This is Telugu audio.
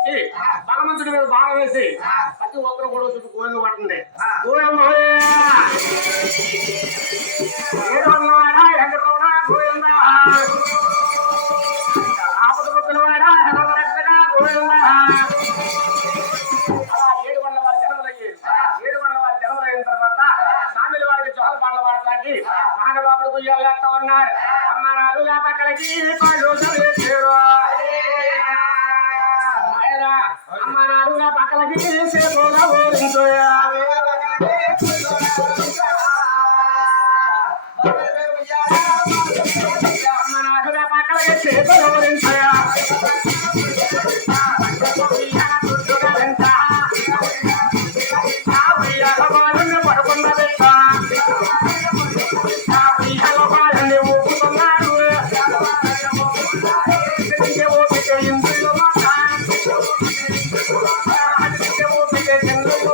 నుంచి భగవంతుడి మీద భారం వేసి ప్రతి ఒక్కరు కూడా చుట్టూ గోవింద పడుతుంది. గోవింద గోవింద ఆపద పిల్లవాడా రక్షగా గోవింద. అలా 7 గంటల వారి జన్మలయ్యారు. 7 గంటల వారి జన్మలైన తర్వాత సామిల వారికి జోహల పాటలు పాడటానికి మహానుభావుడు గుయ్యాలేస్తా ఉన్నారు. అమ్మ నాలుగా పక్కలకి పళ్ళు చదివేశారు. అమ్మ నాలుగా పక్కలకి సేపుగా ఓడించోయా. అమ్మ నాలుగా పక్కలకి సేపుగా ఓడించోయా. పడుకున్న పెట్ట ఊపుతున్నారు. ఓపిక ఇందులో ఓపిక చంద్రులు